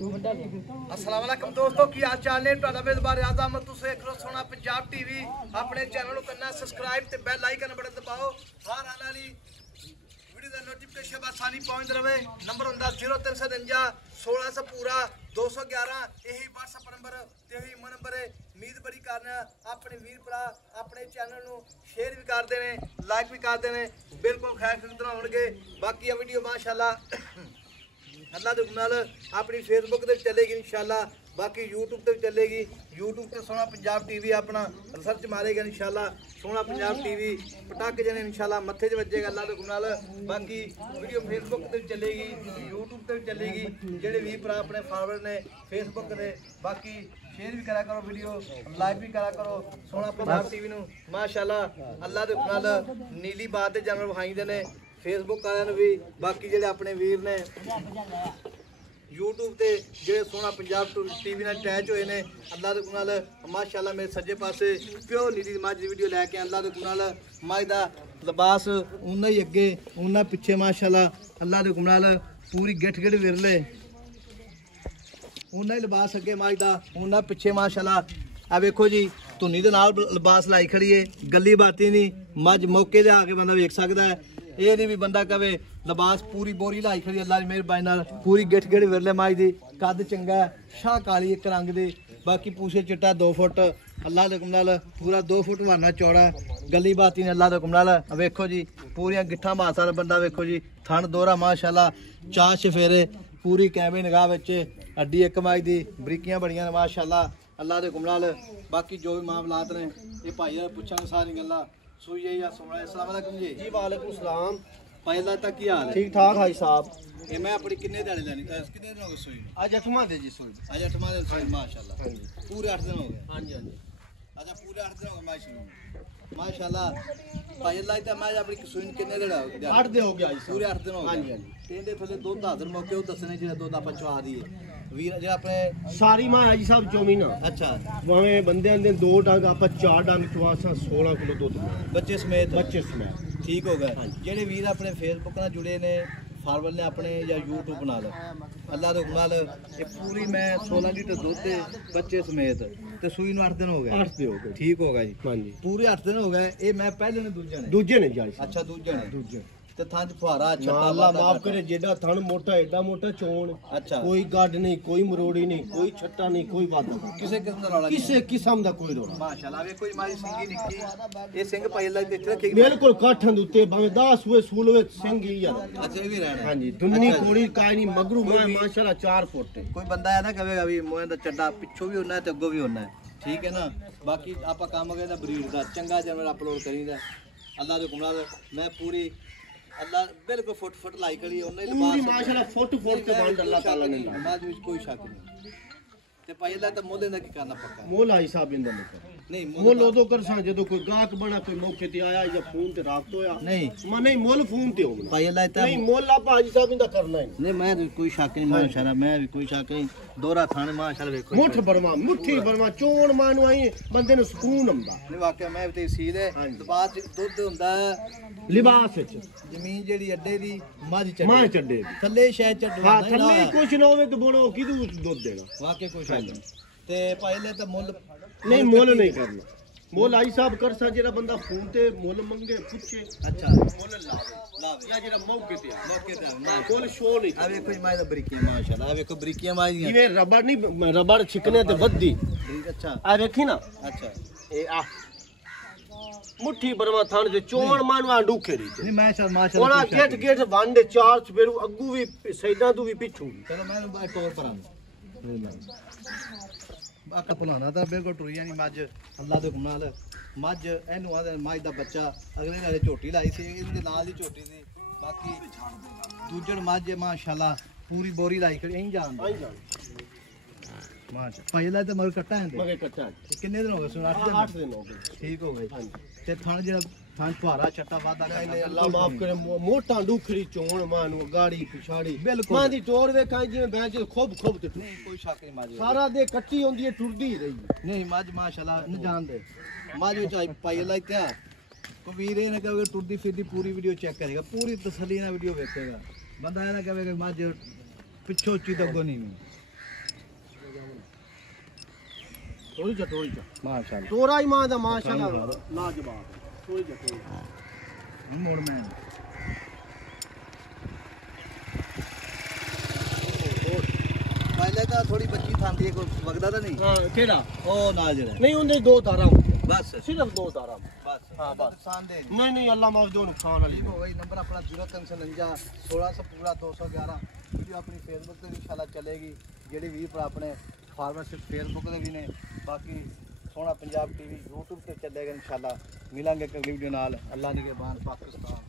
अस्सलाम वालेकुम दोस्तों की हाल चाल ने ਤੁਹਾਡਾ ਮੇਜ਼ਬਾਨ ਰਿਆਜ਼ ਅਹਿਮਦ ਤੁਸੀਂ ਦੇਖ ਰਹੇ ਹੋ ਸੋਹਣਾ ਪੰਜਾਬ ਟੀਵੀ ਆਪਣੇ ਚੈਨਲ ਨੂੰ ਕਰਨਾ ਸਬਸਕ੍ਰਾਈਬ ਤੇ ਬੈਲ ਆਈਕਨ ਬਟਨ ਦਬਾਓ ਹਰ ਆਉਣ ਵਾਲੀ ਵੀਡੀਓ ਦਾ ਨੋਟੀਫਿਕੇਸ਼ਨ ਆਸਾਨੀ ਪਹੁੰਚ ਰਹੇ ਨੰਬਰ ਹੁੰਦਾ 0353 1600 ਪੂਰਾ 211 ਇਹੀ WhatsApp ਨੰਬਰ ਤੇ ਇਹੀ ਈਮੋ ਨੰਬਰ ਹੈ ਉਮੀਦ ਬੜੀ ਕਰਨਾ ਆਪਣੇ ਵੀਰ ਭਰਾ ਆਪਣੇ ਚੈਨਲ ਨੂੰ ਸ਼ੇਅਰ ਵੀ ਕਰਦੇ ਨੇ ਲਾਈਕ ਵੀ ਕਰਦੇ ਨੇ ਬਿਲਕੁਲ ਖੈਰ ਖਿਦਮਤ ਹੋਣਗੇ ਬਾਕੀ ਇਹ ਵੀਡੀਓ ਮਾਸ਼ਾਅੱਲਾ अल्लाह के नाल अपनी फेसबुक पर चलेगी इंशाल्लाह बाकी यूट्यूब पर चलेगी यूट्यूब पर सोहना पंजाब टीवी अपना रिसर्च मारेगा इंशाल्लाह सोहना पंजाब टीवी पटाके जने इंशाल्लाह मत्थे च वजेगा अल्लाह के नाल बाकी वीडियो फेसबुक पर चलेगी यूट्यूब पर चलेगी जेडे भी भरा अपने फॉलोअर ने फेसबुक ने बाकी शेयर भी करा करो वीडियो लाइक भी करा करो सोहना पंजाब टीवी नू माशाल्लाह अल्लाह के नाल नीली बात दे जानवर विखाईंदे ने फेसबुक वाले भी बाकी जेडे अपने वीर ने यूट्यूब ते जेडे सोहना पंजाब टीवी नाल अटैच होए ने अल्लाह दे नाल माशाअल्लाह मेरे सज्जे पासे प्योर नीली मझ दी वीडियो लैके अल्लाह दे नाल मझ दा लिबास उन्ना ही अगे उन्ना पिछे माशाअल्लाह अल्लाह दे नाल पूरी गिठ गिठ विरले उन्ना ही लिबास अगे मझ दा उन्ना पिछे माशाअल्लाह आ वेखो जी धुनी दे नाल लिबास लाई खड़ी है गली बाती नहीं मझ मौके दे आके बंदा वेख सकदा है ये नहीं भी बंदा कवे लिबास पूरी बोरी लाई खड़ी अल्लाह की मेहरबानी नाल पूरी गिठ गिठ विरले माई दी कद चंगा शाह काली एक रंग दे बाकी पूछे चिट्टा 2 फुट अल्लाह के नाल पूरा 2 फुट वाना चौड़ा गली बाती ने अल्लाह के नाल वेखो जी पूरियां गिट्ठां मासा बंदा वेखो जी थन दोहरा माशाअल्लाह चार चफेरे पूरी कैमरे निगाह विच हड्डी एक माई दी बरीकियां बड़ियां माशाअल्लाह अल्लाह के नाल बाकी जो भी मामलात ने ये भाई पुछांगे सारी गल्लां सुइए या सोना अस्सलाम वालेकुम जी वालेकुम सलाम पहला तक की हाल है ठीक ठाक हाई साहब ये मैं अपनी कितने दिहाड़े लेनी कितने दिन हो गए सुई आज 8वां दे जी सुई आज 8वां दिन सुई माशाल्लाह पूरे 8 दिन हो गए हां जी अच्छा पूरे 8 दिन हो गए माशाल्लाह माशाल्लाह भाई अल्लाह ता मैं अपनी सुई कितने दिन हो गए 8 दिन हो गया आज पूरे 8 दिन हो गए हां जी तेंदे थले दुध हाजर मौके ओ दसने जेड़ा दुध आप चवा दिए वीर जे अपने सारी मां हाजी साहब चौमीना अच्छा वहां बंदे आंदे 2 डंग आप 4 डंग चवासा 16 किलो दूध बच्चे समेत ठीक हो गए जेडे वीर अपने फेसबुक नाल जुड़े ने फॉलोअर ने अपने या यूट्यूब नाल अल्लाह दे नाल ये पूरी मैं 16 लीटर दूध दे बच्चे समेत ते सुई नु 8 दिन हो गए 8 दिन हो गए ठीक हो गया जी हां जी पूरे 8 दिन हो गए ये मैं पहले ने दूजे ने जी अच्छा दूजे ते थन फुहारा अच्छा अल्लाह माफ करे जेड़ा थन मोटा एडा मोटा चोण अच्छा कोई गड नहीं कोई मरोड़ी नहीं कोई छट्टा नहीं कोई वादा किसे किस्म दा रोला किसे किस्म दा कोई रोला माशाल्लाह वे कोई मारी सिंगी निक्की ये सिंग भाई अल्लाह ते रखे बिल्कुल काठन उते भावे 10 हुए सूल हुए सिंग ही यार अच्छा ये भी रहना हां जी दुन्नी कोड़ी काई नहीं मगरू माशाल्लाह 4 फुट कोई बंदा है ना कहेगा भी मोए दा चड्डा पिछो भी होना है ते अगो भी होना है ठीक है ना बाकी आपा काम करदा ब्रीड दा चंगा जानवर अपलोड करीदा अल्लाह दे गुनाह मैं पूरी अल्लाह बिल्कुल फुट लाई करी उन्हें पूरी माशाल्लाह फुट के बंद अल्लाह ताला ने नमाज में कोई शक नहीं ते भाई अल्लाह ता मोले दा की करना पक्का मोल आई साहब इंदा नहीं मोल ओदो कर सा जदों कोई गाहक बना कोई मौके ते आया या फोन ते रात होया नहीं मैं नहीं मोल फोन ते हो भाई अल्लाह ता नहीं मोल आप हाजी साहब इंदा करना है नहीं मैं कोई शक नहीं माशाल्लाह मैं भी कोई शक नहीं दोरा थाने माशाल्लाह देखो मुठ बरमा चोण मानू आई बंदे नु सुकून आंदा नहीं वाकई मैं भी तहसील है बात दूध हुंदा लिबास विच जमीन जेडी अड्डे दी मझ चड्डे थल्ले शायद चड्डा हां थल्ले कुछ ना होवे तो बोलो किदू दूध देना वाकई कोई शक नहीं ते पहले तो मुल नहीं मोल नहीं करना मोल आई साहब कर सा जेड़ा बंदा फोन ते मोल मंगे पूछे अच्छा मोल लावे या जेड़ा मौके ते ना कोल शो नहीं आ देखो माय दा बरीकी माशाल्लाह आ देखो बरीकियां माय दी ये रबड़ नहीं रबड़ छिकने ते वद्दी ठीक अच्छा आ देखी ना अच्छा ए आ मुट्ठी बरमा थान जे चोण मानू आ डूखेरी नहीं माशाल्लाह ओना गेट वांडे चार चपेरू अग्गू भी सैदा तू भी पिछू चलो मैं तौर पर आ आका पुलाना था बिल्कुल टुरिया नहीं मज अल्लाह दे नाल मज एनू आदे मज दा बच्चा अगले नाले झोटी लाई सी इनदे नाल ही झोटी सी बाकी दूजण मज माशाल्लाह पूरी बोरी लाई खड़ी एं जान माशा पहला तो मगर कट्टा है कितने दिन हो गए 8 दिन हो गए ठीक हो गए हां ते थान जेड़ा थान फुहारा छट्टा वादा नहीं अल्लाह माफ करे मोटा डूखरी चोण मानू गाड़ी पिछाड़ी बिल्कुल मां दी टोर वेखाई जिवें बैंच खूब ते नहीं कोई शक नहीं माज सारा दे कच्ची होंदी है टुरदी रही नहीं माज माशाल्लाह न जान दे माज विच आई पाई अल्लाह क्या को वीरे ने कहे टुरदी फिरदी पूरी वीडियो चेक करेगा पूरी तसल्ली ना वीडियो देखेगा बंदा है ना कहेगा माज पिछो ची तो नहीं थोड़ी जा माशाल्लाह तोरा ही मां दा माशाल्लाह लाजवाब थोड़ी जा मोड़ में पहले तो थोड़ी बच्ची थांदी है कोई वगदा तो नहीं हां केड़ा ओ ना जरा नहीं उनदे दो तारा बस सिर्फ दो तारा बस हाँ, बस। नुकसान दे नहीं अल्लाह माफ जो नुकसान वाली हो गई नंबर अपना 0349 1600 पूरा 211 वीडियो अपनी फेसबुक ਤੇ ਵੀ इंशाल्लाह चलेगी ਜਿਹੜੀ ਵੀ ਭਰਾ ਆਪਣੇ ਫਾਰਮਰ ਸਿਰਫ ਫੇਸਬੁੱਕ ਤੇ ਵੀ ਨੇ ਬਾਕੀ ਸੋਹਣਾ ਪੰਜਾਬ ਟੀਵੀ YouTube ਤੇ ਚੱਲੇਗਾ इंशाल्लाह ਮਿਲਾਂਗੇ ਅਗਲੀ ਵੀਡੀਓ ਨਾਲ ਅੱਲਾਹ ਨਿਗਹਿਬਾਨ ਪਾਕਿਸਤਾਨ